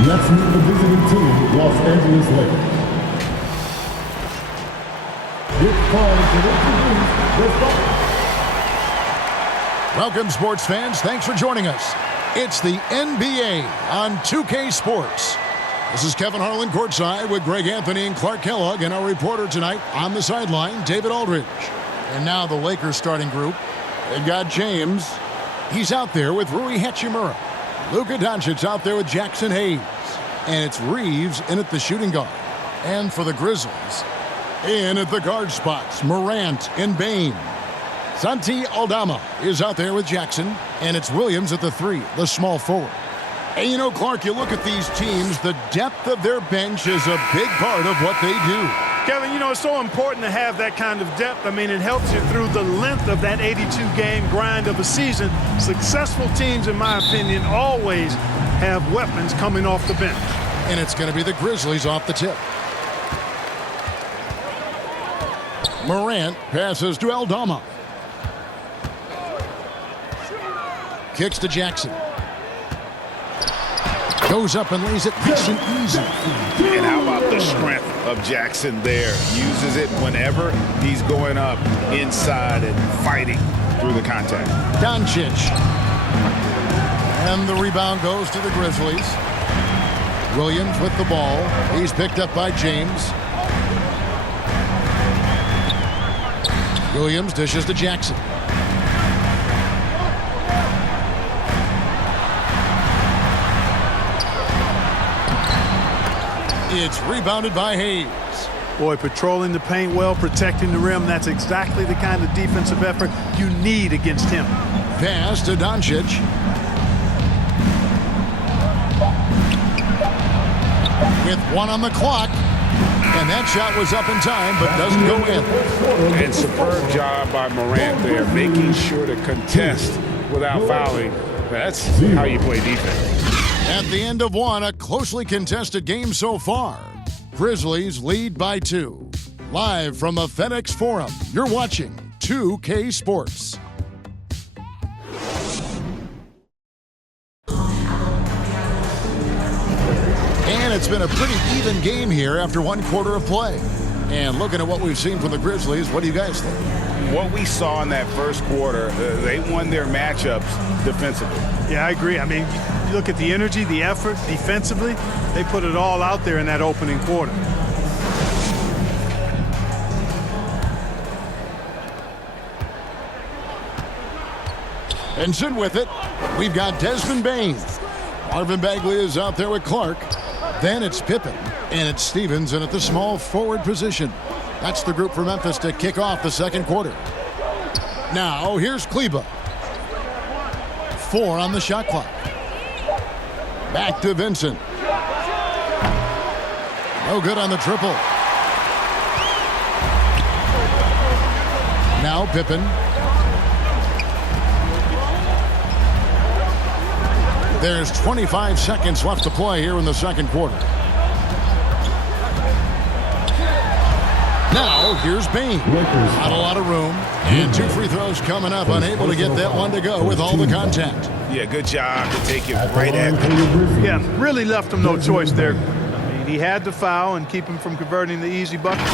Let's meet the visiting team, Los Angeles Lakers. It's time to introduce the starters. Welcome, sports fans. Thanks for joining us. It's the NBA on 2K Sports. This is Kevin Harlan courtside with Greg Anthony and Clark Kellogg, and our reporter tonight on the sideline, David Aldridge. And now the Lakers starting group. They've got James. He's out there with Rui Hachimura. Luka Doncic out there with Jackson Hayes. And it's Reeves in at the shooting guard. And for the Grizzlies, in at the guard spots, Morant and Bane. Santi Aldama is out there with Jackson. And it's Williams at the 3, the small forward. And you know, Clark, you look at these teams, the depth of their bench is a big part of what they do. Kevin, you know, it's so important to have that kind of depth. I mean, it helps you through the length of that 82-game grind of a season. Successful teams, in my opinion, always have weapons coming off the bench. And it's going to be the Grizzlies off the tip. Morant passes to Aldama. Kicks to Jackson. Goes up and lays it nice and easy. And how about the strength of Jackson there? Uses it whenever he's going up inside and fighting through the contact. Doncic. And the rebound goes to the Grizzlies. Williams with the ball. He's picked up by James. Williams dishes to Jackson. It's rebounded by Hayes. Boy, patrolling the paint well, protecting the rim. That's exactly the kind of defensive effort you need against him. Pass to Doncic. With 1 on the clock. And that shot was up in time, but doesn't go in. And superb job by Morant there, making sure to contest without fouling. That's how you play defense. At the end of 1, a closely contested game so far. Grizzlies lead by 2. Live from the FedExForum, you're watching 2K Sports. And it's been a pretty even game here after 1 quarter of play. And looking at what we've seen from the Grizzlies, what do you guys think? What we saw in that first quarter, they won their matchups defensively. Yeah, I agree. I mean, you look at the energy, the effort defensively, they put it all out there in that opening quarter. And Sid with it, we've got Desmond Bane. Marvin Bagley is out there with Clark. Then it's Pippen, and it's Stevens in at the small forward position. That's the group for Memphis to kick off the second quarter. Now, here's Kleba. 4 on the shot clock. Back to Vincent. No good on the triple. Now Pippen. There's 25 seconds left to play here in the second quarter. Now, here's Bane. Not a lot of room. And 2 free throws coming up. Unable to get that one to go with all the contact. Yeah, good job to take it right at him. Yeah, really left him no choice there. I mean, he had to foul and keep him from converting the easy bucket.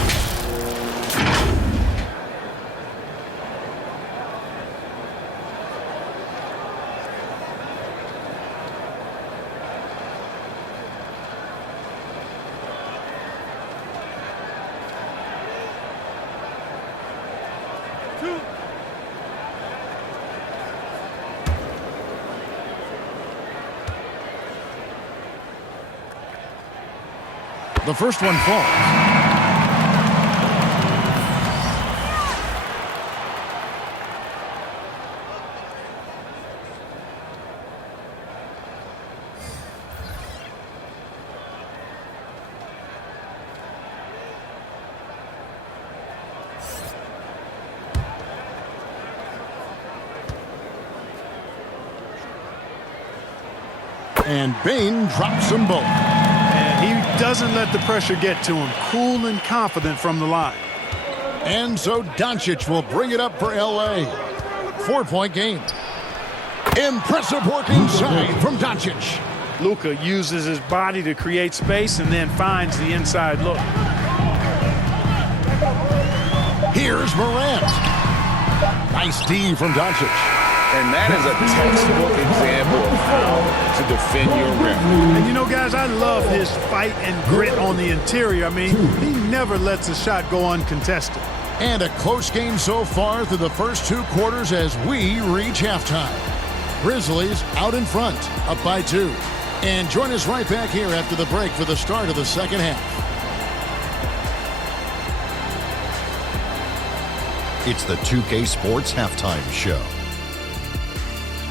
The first one falls. And Bane drops them both. He doesn't let the pressure get to him. Cool and confident from the line. And so Doncic will bring it up for L.A. 4-point game. Impressive work inside from Doncic. Luka uses his body to create space and then finds the inside look. Here's Morant. Nice D from Doncic. And that is a textbook example of how to defend your rim. And you know, guys, I love his fight and grit on the interior. I mean, he never lets a shot go uncontested. And a close game so far through the first 2 quarters as we reach halftime. Grizzlies out in front, up by 2. And join us right back here after the break for the start of the second half. It's the 2K Sports Halftime Show.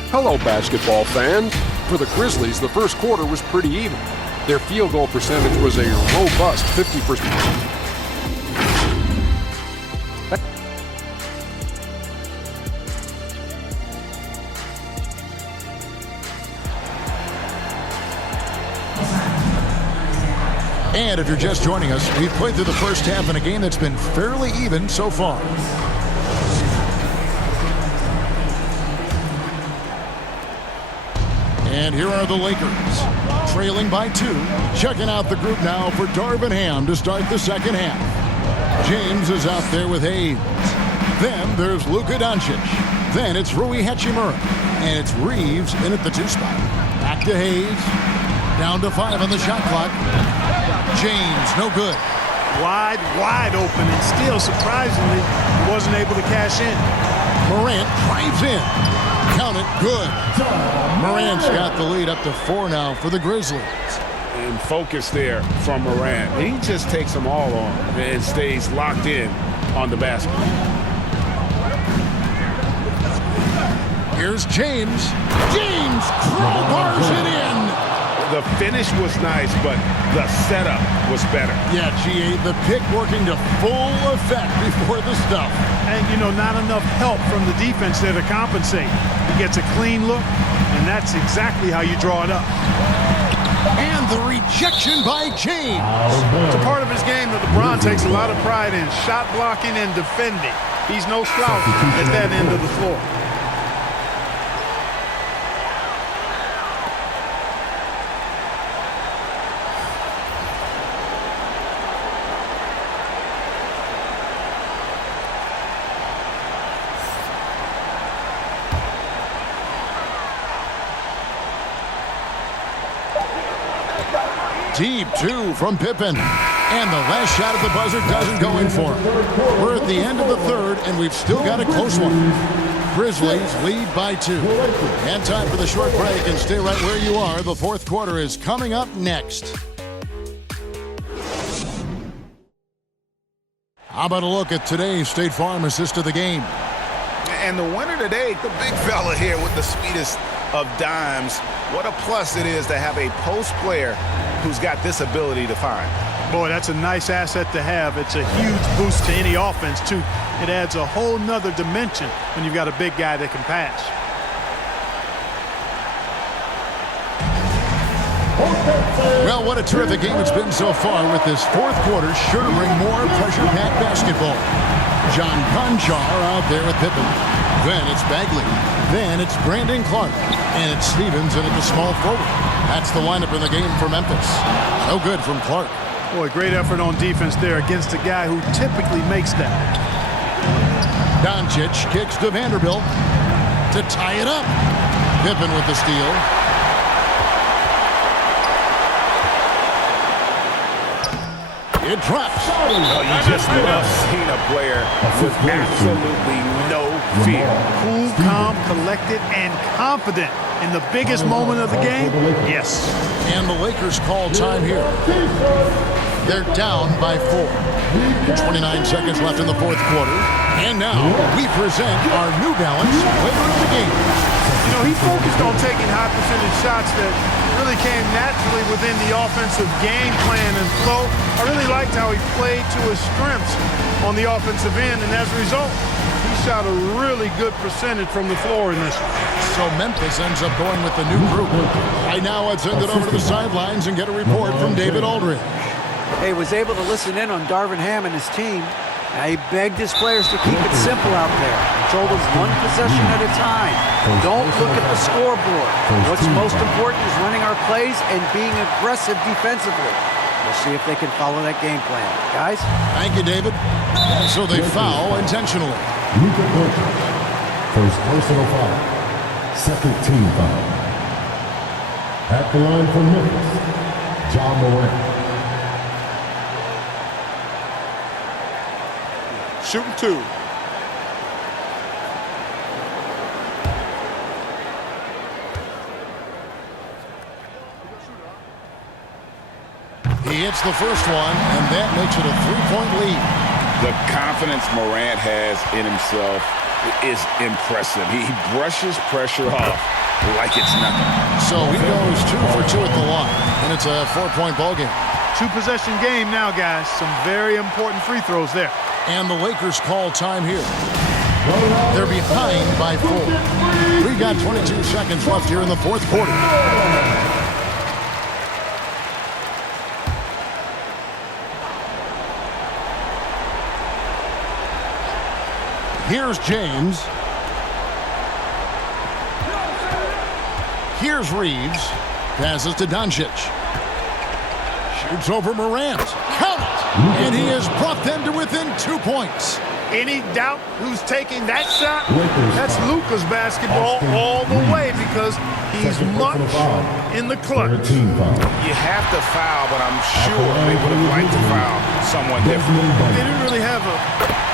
Hello, basketball fans. For the Grizzlies, the first quarter was pretty even. Their field goal percentage was a robust 50%. And if you're just joining us, we've played through the first half in a game that's been fairly even so far. And here are the Lakers, trailing by 2. Checking out the group now for Darvin Ham to start the second half. James is out there with Hayes. Then there's Luka Doncic. Then it's Rui Hachimura. And it's Reeves in at the 2 spot. Back to Hayes. Down to 5 on the shot clock. James, no good. Wide open, and still, surprisingly, he wasn't able to cash in. Morant drives in. Count it, good. Morant's got the lead up to 4 now for the Grizzlies. And focus there from Morant. He just takes them all on and stays locked in on the basket. Here's James. James crowbars it in. The finish was nice, but the setup was better. Yeah, GA, the pick working to full effect before the stuff. And, you know, not enough help from the defense there to compensate. He gets a clean look, and that's exactly how you draw it up. And the rejection by James. It's a part of his game that LeBron takes a lot of pride in, shot blocking and defending. He's no slouch at that end of the floor. Deep 2 from Pippen. And the last shot at the buzzer doesn't go in for him. We're at the end of the third, and we've still got a close one. Grizzlies lead by 2. And time for the short break, and stay right where you are. The fourth quarter is coming up next. How about a look at today's State Farm assist of the game? And the winner today, the big fella here with the sweetest of dimes. What a plus it is to have a post player who's got this ability to find. Boy, that's a nice asset to have. It's a huge boost to any offense, too. It adds a whole nother dimension when you've got a big guy that can pass. Well, what a terrific game it's been so far, with this fourth quarter sure to bring more pressure-packed basketball. John Conchar out there with Pippen. Then it's Bagley. Then it's Brandon Clark. And it's Stevens in at the small forward. That's the lineup in the game for Memphis. No good from Clark. Boy, great effort on defense there against a guy who typically makes that. Doncic kicks to Vanderbilt to tie it up. Pippen with the steal. It drops. Oh, you just love seeing a player with absolutely no fear. Cool, calm, collected, and confident in the biggest moment of the game. Yes. And the Lakers call time here. They're down by 4. 29 seconds left in the fourth quarter. And now we present our New Balance player of the game. You know, he focused on taking high percentage shots that really came naturally within the offensive game plan and flow. I really liked how he played to his strengths on the offensive end, and as a result, he shot a really good percentage from the floor in this one. So Memphis ends up going with the new group. Right now, let's send it over to the sidelines and get a report from David Aldridge. He was able to listen in on Darvin Ham and his team. He begged his players to keep it simple out there. control them one possession at a time. Don't look at the scoreboard. What's most important is running our plays and being aggressive defensively. We'll see if they can follow that game plan. Guys? Thank you, David. And so they foul intentionally. Lugar Burgess. First personal foul. Second team foul. At the line for Memphis, John Morant. Shooting 2. He hits the first one, and that makes it a 3-point lead. The confidence Morant has in himself is impressive. He brushes pressure off like it's nothing. So he goes 2 for 2 at the line, and it's a 4-point ball game. 2-possession game now, guys. Some very important free throws there. And the Lakers call time here. They're behind by 4. We got 22 seconds left here in the fourth quarter. Here's James. Here's Reeves. Passes to Doncic. Shoots over Morant. Count it! And he has brought them to within 2 points. Any doubt who's taking that shot? That's Luka's basketball all the way because he's much in the clutch. You have to foul, but I'm sure they would have liked to foul someone different. They didn't really have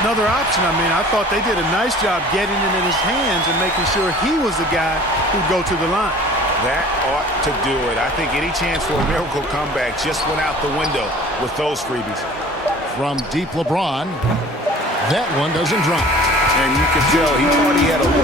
another option. I mean, I thought they did a nice job getting it in his hands and making sure he was the guy who'd go to the line. That ought to do it. I think any chance for a miracle comeback just went out the window with those freebies. From deep LeBron. That one doesn't drop. And you can tell he thought he had a little